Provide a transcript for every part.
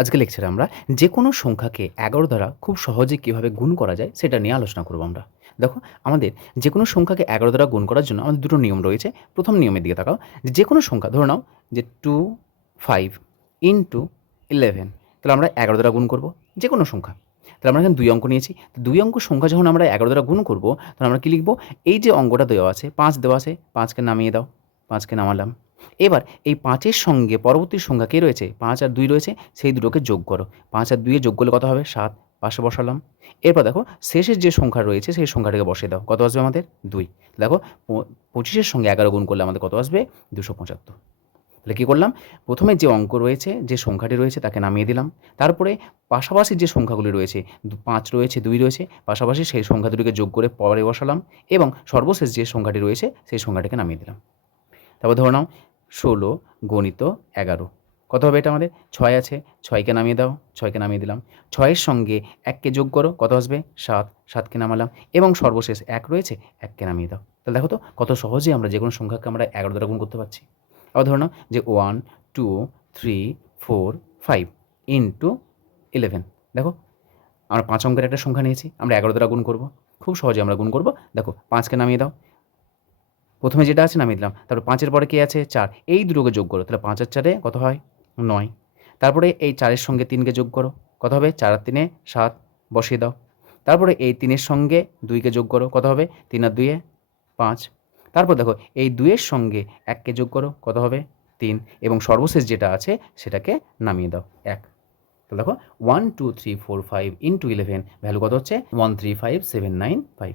আজকে লেকচারে আমরা যে কোনো সংখ্যাকে এগারো দ্বারা খুব সহজে কীভাবে গুণ করা যায় সেটা নিয়ে আলোচনা করব আমরা। দেখো, আমাদের যে কোনো সংখ্যাকে এগারো দ্বারা গুণ করার জন্য আমাদের দুটো নিয়ম রয়েছে। প্রথম নিয়মের দিকে তাকাও, যে কোনো সংখ্যা, ধরে নাও যে টু ফাইভ ইন্টু ইলেভেন তাহলে আমরা এগারো দ্বারা গুণ করব যে কোনো সংখ্যা। তাহলে আমরা এখানে দুই অঙ্ক নিয়েছি। দুই অঙ্ক সংখ্যা যখন আমরা এগারো দ্বারা গুণ করব তখন আমরা কী লিখব? এই যে অঙ্কটা দেওয়া আছে, পাঁচ দেওয়া আছে, পাঁচকে নামিয়ে দাও, পাঁচকে নামালাম। এবার এই পাঁচের সঙ্গে পরবর্তী সংখ্যা কে রয়েছে? পাঁচ আর দুই রয়েছে, সেই দুটোকে যোগ করো। পাঁচ আর দুইয়ে যোগ করলে কত হবে? সাত। পাশে বসালাম। এরপর দেখো, শেষের যে সংখ্যা রয়েছে, সেই সংখ্যাটাকে বসিয়ে দাও। কত আসবে আমাদের? দুই। দেখো পঁচিশের সঙ্গে এগারো গুণ করলে আমাদের কত আসবে? দুশো পঁচাত্তর। তাহলে কী করলাম? প্রথমে যে অঙ্ক রয়েছে, যে সংখ্যাটি রয়েছে, তাকে নামিয়ে দিলাম। তারপরে পাশাপাশি যে সংখ্যাগুলি রয়েছে পাঁচ রয়েছে, দুই রয়েছে, পাশাপাশি সেই সংখ্যা দুটিকে যোগ করে পরে বসালাম এবং সর্বশেষ যে সংখ্যাটি রয়েছে, সেই সংখ্যাটিকে নামিয়ে দিলাম। তারপর ধরে নাও ষোলো গণিত এগারো। কত হবে এটা আমাদের? ছয় আছে। ছয়কে নামিয়ে দাও। ছয়কে নামিয়ে দিলাম। ছয়ের সঙ্গে এককে যোগ করো। কত আসবে? সাত। সাতকে নামালাম। এবং সর্বশেষ এক রয়েছে। এককে নামিয়ে দাও। তাহলে দেখো তো, কত সহজে আমরা যে কোনো সংখ্যাকে আমরা এগারো দ্বারা গুণ করতে পারছি। আবার ধরো নাও যে one two three four five into eleven দেখো, আমরা পাঁচ অঙ্কের একটা সংখ্যা নিয়েছি। আমরা এগারো দ্বারা গুণ করব। খুব সহজে আমরা গুণ করব। দেখো, পাঁচকে নামিয়ে দাও। প্রথমে যেটা আছে নামিয়ে দিলাম। তারপর পাঁচের পরে কে আছে? চার। এই দুটোকে যোগ করো। তাহলে পাঁচ আর চারে কত হয়? নয়। তারপরে এই চারের সঙ্গে তিনকে যোগ করো। কত হবে? চার আর তিনে সাত। বসিয়ে দাও। তারপরে এই তিনের সঙ্গে দুইকে যোগ করো। কত হবে? তিন আর দুইয়ে পাঁচ। তারপর দেখো, এই দুইয়ের সঙ্গে এককে যোগ করো। কত হবে? তিন। এবং সর্বশেষ যেটা আছে, সেটাকে নামিয়ে দাও। এক। তো দেখো one two three four five into eleven value কত হচ্ছে? One three five seven nine five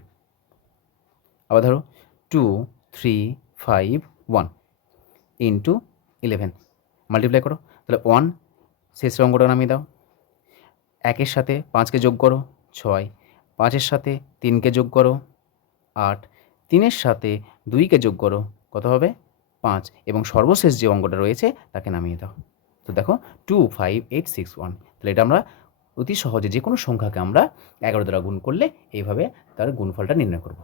আবার ধরো two three five one into eleven multiply করো। তাহলে ওয়ান শেষের অঙ্কটা নামিয়ে দাও। একের সাথে পাঁচকে যোগ করো, ছয়। পাঁচের সাথে তিনকে যোগ করো, আট। তিনের সাথে দুইকে যোগ করো, কত হবে? পাঁচ। এবং সর্বশেষ যে অঙ্কটা রয়েছে, তাকে নামিয়ে দাও। তো দেখো two five eight six one তাহলে এটা আমরা অতি সহজে যে কোনো সংখ্যাকে আমরা এগারো দ্বারা গুণ করলে এইভাবে তার গুণফলটা নির্ণয় করব।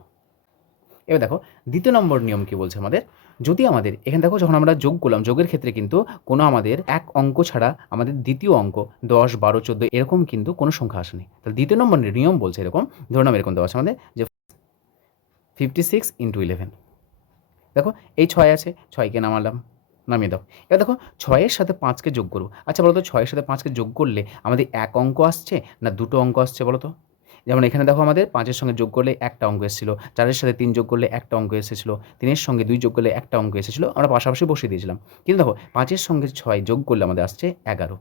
এবার দেখো, দ্বিতীয় নম্বর নিয়ম কি বলছে আমাদের? যদি আমাদের, এখানে দেখো যখন আমরা যোগ করলাম, যোগের ক্ষেত্রে কিন্তু কোনো আমাদের এক অঙ্ক ছাড়া আমাদের দ্বিতীয় অঙ্ক, দশ, বারো, চোদ্দ, এরকম কিন্তু কোনো সংখ্যা আসেনি। তাহলে দ্বিতীয় নম্বর নিয়ম বলছে এরকম ধরুন এরকম দেওয়া আছে আমাদের, যে ফিফটি সিক্স ইন্টু ইলেভেন দেখো, এই ছয় আছে, ছয়কে নামালাম, নামিয়ে দাও। এবার দেখো, ছয়ের সাথে পাঁচকে যোগ করব। আচ্ছা বলো তো, ছয়ের সাথে পাঁচকে যোগ করলে আমাদের এক অঙ্ক আসছে না দুটো অঙ্ক আসছে বলো তো? যেমন এখানে দেখো আমাদের পাঁচের সঙ্গে যোগ করলে একটা অঙ্ক এসেছিল, চারের সাথে তিন যোগ করলে একটা অঙ্ক এসেছিল, তিনের সঙ্গে দুই যোগ করলে একটা অঙ্ক এসেছিল, আমরা পাশাপাশি বসিয়ে দিয়েছিলাম। কিন্তু দেখো পাঁচের সঙ্গে ছয় যোগ করলে আমাদের আসছে এগারো।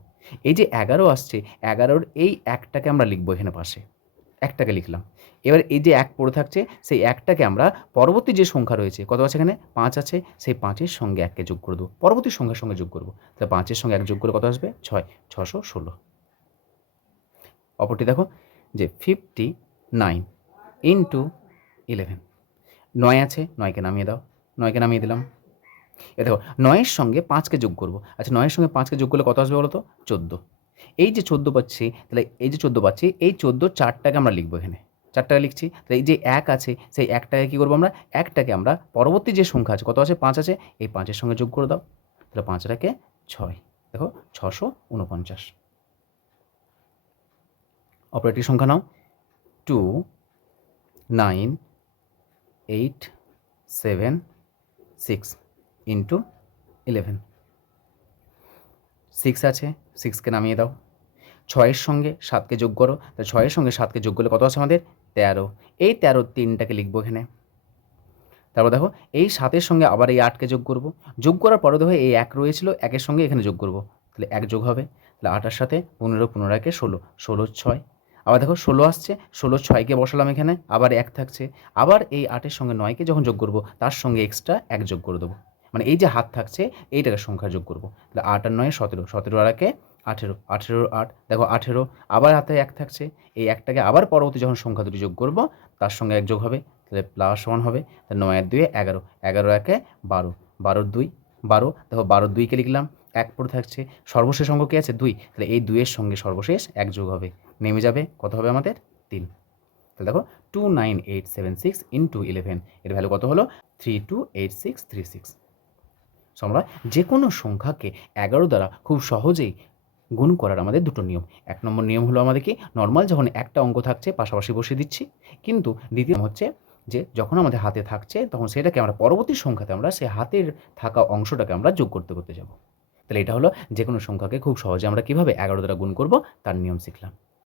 এই যে এগারো আসছে, এগারোর এই একটাকে আমরা লিখব এখানে পাশে। একটাকে লিখলাম। এবার এই যে এক পড়ে থাকছে, সেই একটাকে আমরা পরবর্তী যে সংখ্যা রয়েছে, কত আছে এখানে? পাঁচ আছে, সেই পাঁচের সঙ্গে এককে যোগ করে দেবো। পরবর্তী সংখ্যার সঙ্গে যোগ করব। তাহলে পাঁচের সঙ্গে এক যোগ করে কত আসবে? ছয়, ছশো ষোলো। অপরটি দেখো যে ফিফটি নাইন ইন্টু ইলেভেন নয় আছে, নয়কে নামিয়ে দাও, নয়কে নামিয়ে দিলাম। এ দেখো, নয়ের সঙ্গে পাঁচকে যোগ করব। আচ্ছা নয়ের সঙ্গে পাঁচকে যোগ করলে কত আসবে বলো তো? চোদ্দ। এই যে চোদ্দ পাচ্ছি, তাহলে এই যে চোদ্দ পাচ্ছি, এই চোদ্দ চারটাকে আমরা লিখব এখানে। চারটাকে লিখছি, তাহলে এই যে এক আছে, সেই একটাকে কী করব আমরা? একটাকে আমরা পরবর্তী যে সংখ্যা আছে, কত আছে? পাঁচ আছে। এই পাঁচের সঙ্গে যোগ করে দাও। তাহলে পাঁচটাকে ছয়। দেখো, ছশো উনপঞ্চাশ। অপারেটিভ সংখ্যা নাও। Two nine eight seven six into eleven six আছে সিক্সকে নামিয়ে দাও। ছয়ের সঙ্গে সাতকে যোগ করো। তা ছয়ের সঙ্গে সাতকে যোগ করলে কত আছে আমাদের? তেরো। এই তেরো তিনটাকে লিখব এখানে। তারপর দেখো, এই সাতের সঙ্গে আবার এই আটকে যোগ করব। যোগ করার পরে দেখো, এই এক রয়েছিল, একের সঙ্গে এখানে যোগ করব। তাহলে এক যোগ হবে। তাহলে আটার সাথে পনেরো পনেরো একে ষোলো। ষোলো, ছয়। আবার দেখো ষোলো আসছে, ষোলো ছয়কে বসালাম এখানে, আবার এক থাকছে। আবার এই আটের সঙ্গে নয়কে যখন যোগ করব, তার সঙ্গে এক্সট্রা এক যোগ করে দেবো। মানে এই যে হাত থাকছে, এইটাকে সংখ্যা যোগ করব। তাহলে আট আর নয় সতেরো সতেরো আর একে আঠেরো আঠেরো আট, দেখো আঠেরো, আবার হাতে এক থাকছে, এই একটাকে আবার পরবর্তী যখন সংখ্যা দুটি যোগ করব, তার সঙ্গে এক যোগ হবে, তাহলে প্লাস ওয়ান হবে, তাহলে নয় আর দুয়ে এগারো এগারো একে বারো, বারোর দুই, বারো, দেখো বারোর দুইকে লিখলাম, এক পড়ে থাকছে, সর্বশেষ অঙ্ক কী আছে? দুই, তাহলে এই দুইয়ের সঙ্গে সর্বশেষ এক যোগ হবে। নেমে যাবে। কত হবে আমাদের? তিন। তাহলে দেখো two nine eight seven six into eleven এর ভ্যালু কত হলো? Three two eight six three six so আমরা যে কোনো সংখ্যাকে এগারো দ্বারা খুব সহজেই গুণ করার আমাদের দুটো নিয়ম। এক নম্বর নিয়ম হলো আমাদের কি নর্মাল যখন একটা অঙ্ক থাকছে, পাশাপাশি বসিয়ে দিচ্ছি। কিন্তু দ্বিতীয় হচ্ছে যে, যখন আমাদের হাতে থাকছে, তখন সেটাকে আমরা পরবর্তী সংখ্যাতে আমরা সে হাতের থাকা অংশটাকে আমরা যোগ করতে করতে যাব। তাহলে এটা হলো যে কোনো সংখ্যাকে খুব সহজে আমরা কীভাবে এগারো দ্বারা গুণ করব, তার নিয়ম শিখলাম।